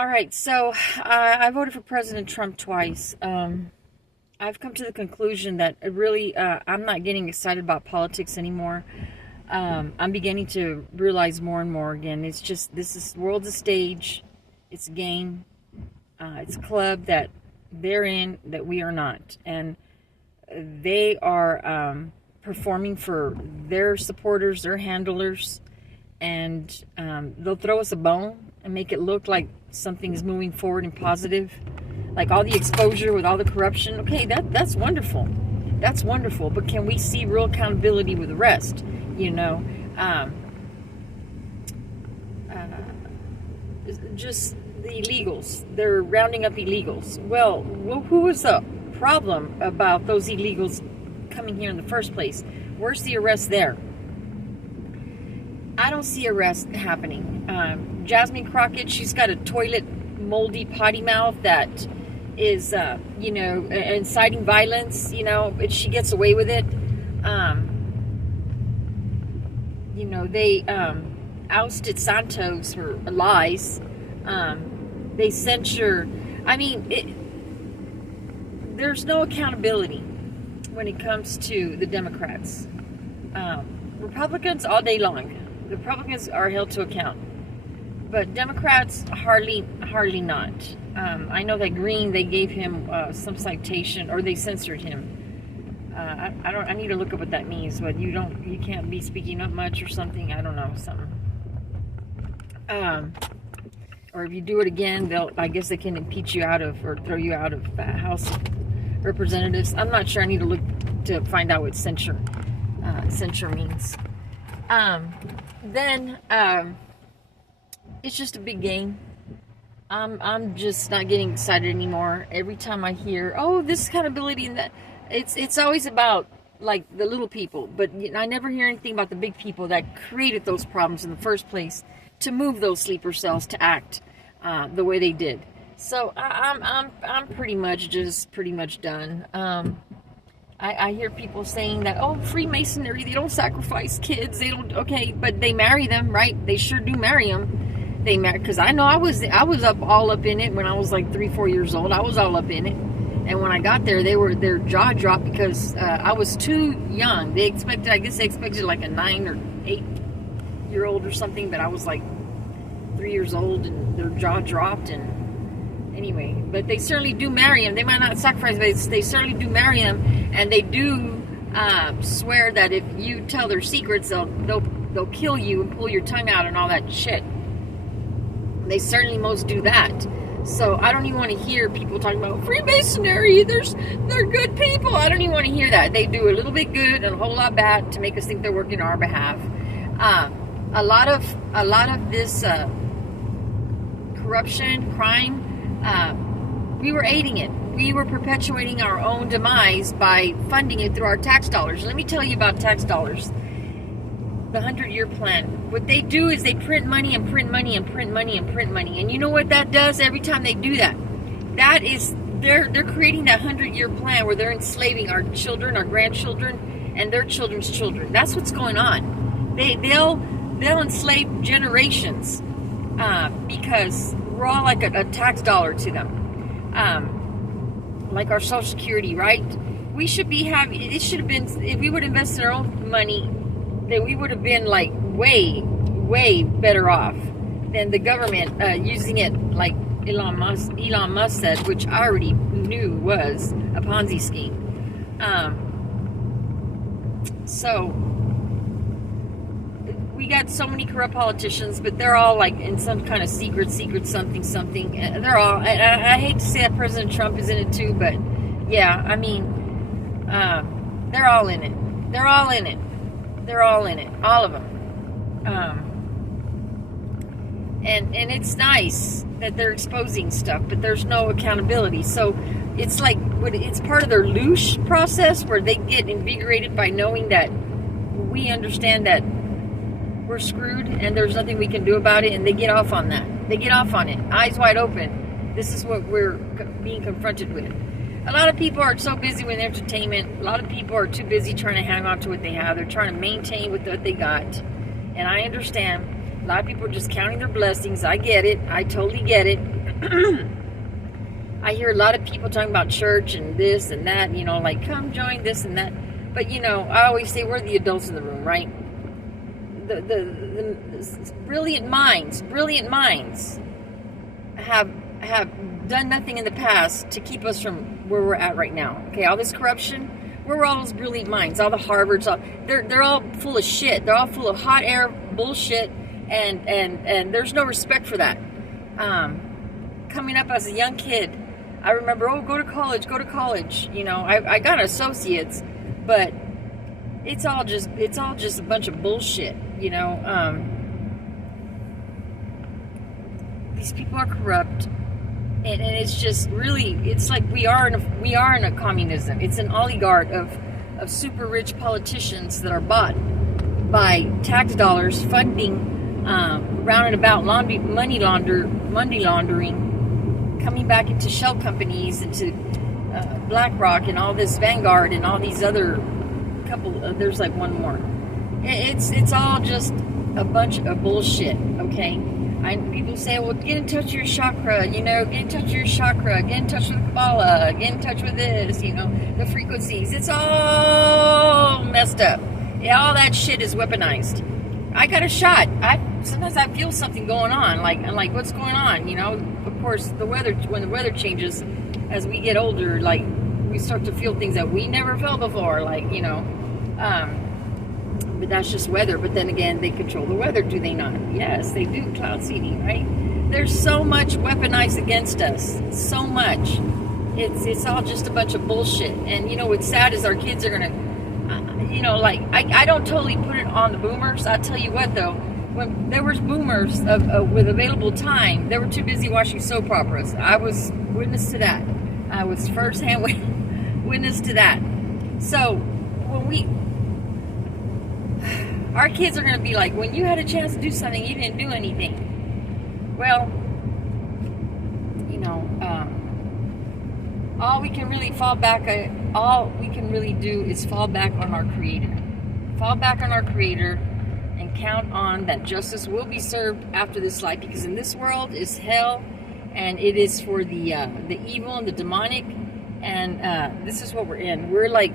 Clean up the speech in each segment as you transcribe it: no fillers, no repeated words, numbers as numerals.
All right, so I voted for President Trump twice. I've come to the conclusion that I'm not getting excited about politics anymore. I'm beginning to realize more and more again. It's just world's a stage, it's a game, it's a club that they're in that we are not, and they are performing for their supporters, their handlers, and they'll throw us a bone and make it look like something is moving forward and positive, like all the exposure with all the corruption. Okay, that's wonderful. That's wonderful. But can we see real accountability with the rest? Just the illegals. They're rounding up illegals. Well, who was the problem about those illegals coming here in the first place? Where's the arrest there? I don't see arrest happening. Jasmine Crockett, she's got a toilet moldy potty mouth that is, inciting violence. She gets away with it. They ousted Santos for lies. They censure. There's no accountability when it comes to the Democrats. Republicans all day long. The Republicans are held to account, but Democrats hardly not. I know that Green, they gave him some citation, or they censored him. I need to look up what that means. But you can't be speaking up much or something. I don't know, something. Or if you do it again, I guess they can impeach you out of, or throw you out of the House of Representatives. I'm not sure. I need to look to find out what censure means. Then it's just a big game. I'm just not getting excited anymore. Every time I hear, oh, this accountability and that, it's always about like the little people, but I never hear anything about the big people that created those problems in the first place to move those sleeper cells to act the way they did. So I'm pretty much done. I hear people saying that, oh, Freemasonry, they don't sacrifice kids, they don't, okay, but they marry them, right? They sure do marry them. They marry, because I know I was all up in it when I was like 3-4 years old. I was all up in it, and when I got there, their jaw dropped because I was too young. I guess they expected like a 9 or 8-year-old or something, but I was like 3 years old, and their jaw dropped. And anyway, but they certainly do marry him. They might not sacrifice, but they certainly do marry him, and they do swear that if you tell their secrets, they'll kill you and pull your tongue out and all that shit. They certainly most do that. So I don't even want to hear people talking about Freemasonry. They're good people. I don't even want to hear that. They do a little bit good and a whole lot bad to make us think they're working on our behalf. A lot of this corruption, crime, we were aiding it. We were perpetuating our own demise by funding it through our tax dollars. Let me tell you about tax dollars. The 100-year plan. What they do is they print money and print money and print money and print money. And you know what that does every time they do that? That is, they're creating that 100-year plan where they're enslaving our children, our grandchildren, and their children's children. That's what's going on. They'll enslave generations because we're all like a tax dollar to them. Like our Social Security, right? It should have been, if we would invest in our own money, that we would have been like way, way better off than the government using it like Elon Musk said, which I already knew was a Ponzi scheme. So we got so many corrupt politicians, but they're all like in some kind of secret something. They're all, I hate to say that President Trump is in it too, but yeah, they're all in it. They're all in it. They're all in it, all of them. And it's nice that they're exposing stuff, but there's no accountability. So it's like, it's part of their loosh process where they get invigorated by knowing that we understand that we're screwed and there's nothing we can do about it, and they get off on that. They get off on it, eyes wide open. This is what we're being confronted with. A lot of people are so busy with entertainment. A lot of people are too busy trying to hang on to what they have. They're trying to maintain what they got. And I understand. A lot of people are just counting their blessings. I get it. I totally get it. I hear a lot of people talking about church and this and that, you know, like, come join this and that. But, you know, I always say we're the adults in the room, right? The brilliant minds have done nothing in the past to keep us from where we're at right now. Okay, all this corruption, where were all those brilliant minds? All the Harvards, they're all full of shit. They're all full of hot air bullshit, and there's no respect for that. Coming up as a young kid, I remember, oh, go to college. You know, I got associates, but it's all just a bunch of bullshit. You know, these people are corrupt, and it's just really, it's like we are in a communism. It's an oligarch of super rich politicians that are bought by tax dollars, funding roundabout money laundering. Coming back into shell companies, into BlackRock and all this Vanguard and all these other there's like one more. It's all just a bunch of bullshit, okay? People say, well, get in touch with your chakra, you know, get in touch with your chakra, get in touch with Kabbalah, get in touch with this, you know, the frequencies. It's all messed up. Yeah, all that shit is weaponized. I got a shot. Sometimes I feel something going on. I'm like, what's going on? You know, of course, when the weather changes, as we get older, like, we start to feel things that we never felt before. Like, you know, but that's just weather. But then again, they control the weather, do they not? Yes, they do. Cloud seeding, right? There's so much weaponized against us. So much. It's all just a bunch of bullshit. And you know what's sad is our kids are gonna. You know, like, I don't totally put it on the boomers. I'll tell you what, though, when there was boomers with available time, they were too busy watching soap operas. I was witness to that. I was firsthand witness to that. So, our kids are going to be like, when you had a chance to do something, you didn't do anything. Well, you know, all we can really do is fall back on our Creator. Fall back on our Creator and count on that justice will be served after this life, because in this world is hell, and it is for the evil and the demonic, and this is what we're in. We're like,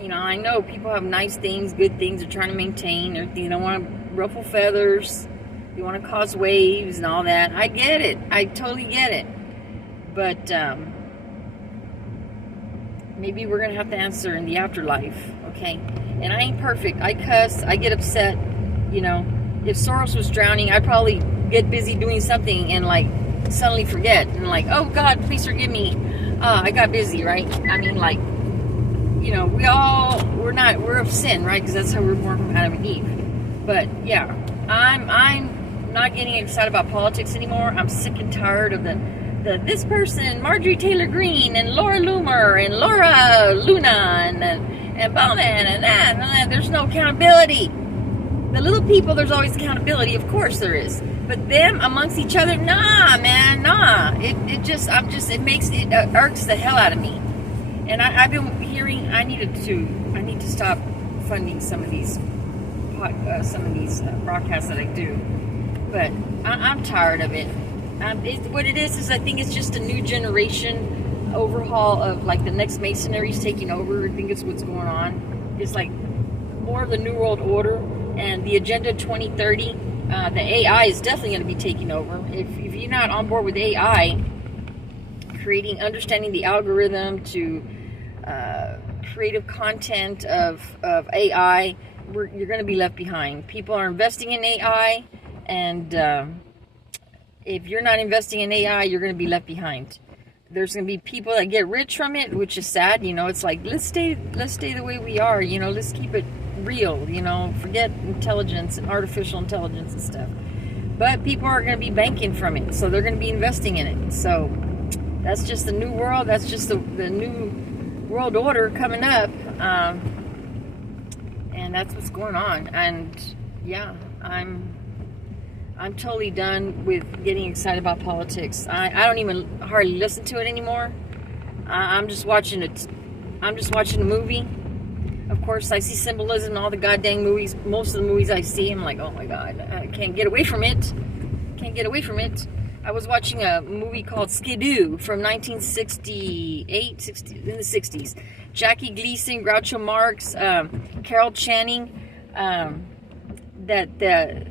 you know, I know people have nice things, good things they're trying to maintain. They don't want to ruffle feathers. You want to cause waves and all that. I get it. I totally get it. But maybe we're going to have to answer in the afterlife, okay? And I ain't perfect. I cuss. I get upset. You know, if Soros was drowning, I'd probably get busy doing something and, like, suddenly forget. And, like, oh, God, please forgive me. I got busy, right? I mean, like, you know, we're of sin, right? Because that's how we're born from Adam and Eve. But, yeah, I'm not getting excited about politics anymore. I'm sick and tired of this person, Marjorie Taylor Greene, and Laura Loomer, and Laura Luna, and Bowman, and that. There's no accountability. The little people, there's always accountability. Of course there is. But them amongst each other, nah, man, nah. It irks the hell out of me. And I've been hearing, I need to stop funding some of these broadcasts that I do. But I'm tired of it. What it is I think it's just a new generation overhaul of, like, the next Masonary's taking over. I think it's what's going on. It's like more of the New World Order and the Agenda 2030. The AI is definitely going to be taking over. If you're not on board with AI, understanding the algorithm to creative content of AI, you're going to be left behind. People are investing in AI, and if you're not investing in AI, you're going to be left behind. There's going to be people that get rich from it, which is sad. You know, it's like, let's stay the way we are. You know, let's keep it real. You know, forget intelligence and artificial intelligence and stuff. But people are going to be banking from it, so they're going to be investing in it. So that's just the new world. That's just the new world order coming up, and that's what's going on. And yeah, I'm totally done with getting excited about politics. I don't even hardly listen to it anymore. I'm just watching it. I'm just watching a movie. Of course, I see symbolism in all the goddamn movies. Most of the movies I see, I'm like, oh my God, I can't get away from it. Can't get away from it. I was watching a movie called Skidoo from 1968, 60, in the 60s. Jackie Gleason, Groucho Marx, Carol Channing. That the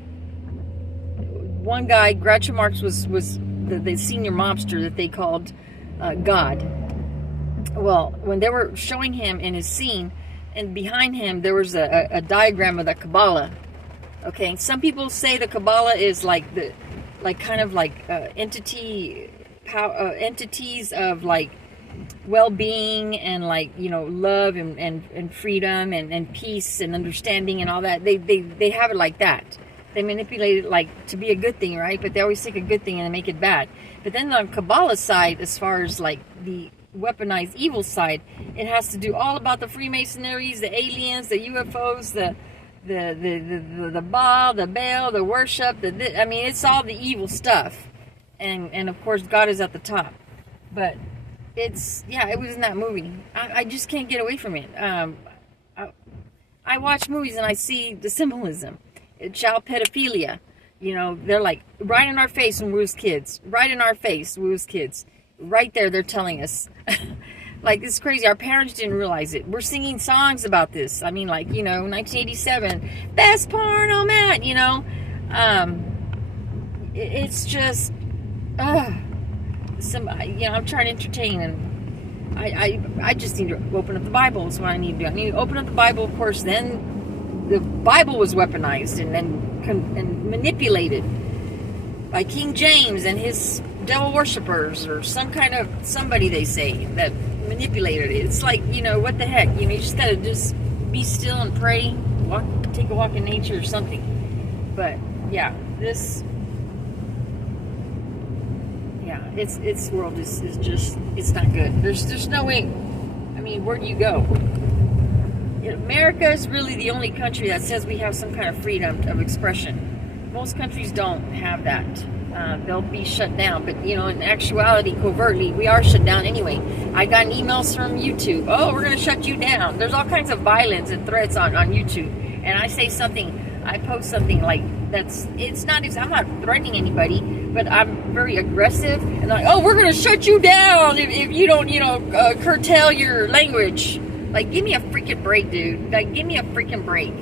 one guy, Groucho Marx, was the senior mobster that they called God. Well, when they were showing him in his scene, and behind him there was a diagram of the Kabbalah. Okay, and some people say the Kabbalah is like entities of like well-being and like, you know, love and freedom and peace and understanding and all that. They have it like that. They manipulate it like to be a good thing, right? But they always take a good thing and make it bad. But then on Kabbalah side, as far as like the weaponized evil side, it has to do all about the Freemasonries, the aliens, the UFOs, the Baal, the Baal, the worship, I mean, it's all the evil stuff. And of course, God is at the top. But it was in that movie. I just can't get away from it. I watch movies and I see the symbolism. Child pedophilia. You know, they're like, right in our face when we was kids. Right in our face when we was kids. Right there, they're telling us. Like, it's crazy. Our parents didn't realize it. We're singing songs about this. I mean, like, you know, 1987, best porno man, you know. It's just, I'm trying to entertain, and I just need to open up the Bible. That's what I need to do. I need to open up the Bible, of course. Then the Bible was weaponized and manipulated by King James and his devil worshippers, or somebody they say that manipulated it. It's like, you know, what the heck? You know, you just gotta just be still and pray, take a walk in nature or something. But yeah, this world is just, it's not good. There's no way. I mean, where do you go? America is really the only country that says we have some kind of freedom of expression. Most countries don't have that. They'll be shut down. But, you know, in actuality, covertly, we are shut down anyway. I got emails from YouTube. Oh, we're going to shut you down. There's all kinds of violence and threats on YouTube. And I say something, I post something like I'm not threatening anybody, but I'm very aggressive. And like, oh, we're going to shut you down if you don't, you know, curtail your language. Like, give me a freaking break, dude. Like, give me a freaking break.